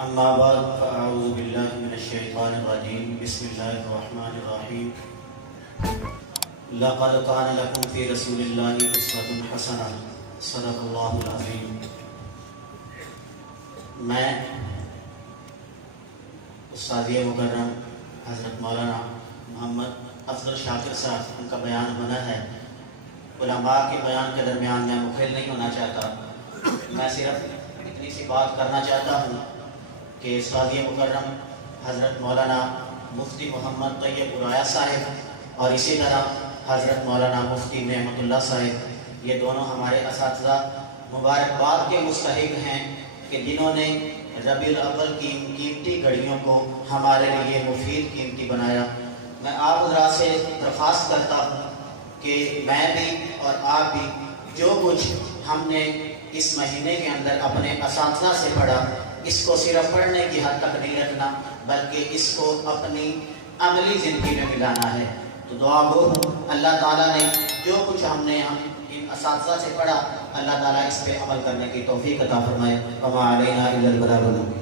اما بعد فاعوذ باللہ من الشیطان الرجیم بسم اللہ الرحمن الرحیم لقد کان لکم فی رسول اللہ اسوۃ حسنہ صدق اللہ العظیم۔ میں استاد مکرم حضرت مولانا محمد افضل شاکر صاحب، ان کا بیان ہونا ہے، علماء کے بیان کے درمیان میں مخل نہیں ہونا چاہتا۔ میں صرف اتنی سی بات کرنا چاہتا ہوں کہ استاد مکرم حضرت مولانا مفتی محمد طیب عرایہ صاحب اور اسی طرح حضرت مولانا مفتی نعمت اللہ صاحب، یہ دونوں ہمارے اساتذہ مبارکباد کے مستحق ہیں کہ جنہوں نے ربیع الاول کی قیمتی گھڑیوں کو ہمارے لیے مفید قیمتی بنایا۔ میں آپ حضرات سے درخواست کرتا ہوں کہ میں بھی اور آپ بھی جو کچھ ہم نے اس مہینے کے اندر اپنے اساتذہ سے پڑھا، اس کو صرف پڑھنے کی حد تک نہیں رکھنا، بلکہ اس کو اپنی عملی زندگی میں ملانا ہے۔ تو دعا گو اللہ تعالیٰ نے جو کچھ ہم نے ان اساتذہ سے پڑھا، اللہ تعالیٰ اس پہ عمل کرنے کی توفیق عطا فرمائے۔ وما علینا الا البلاغ۔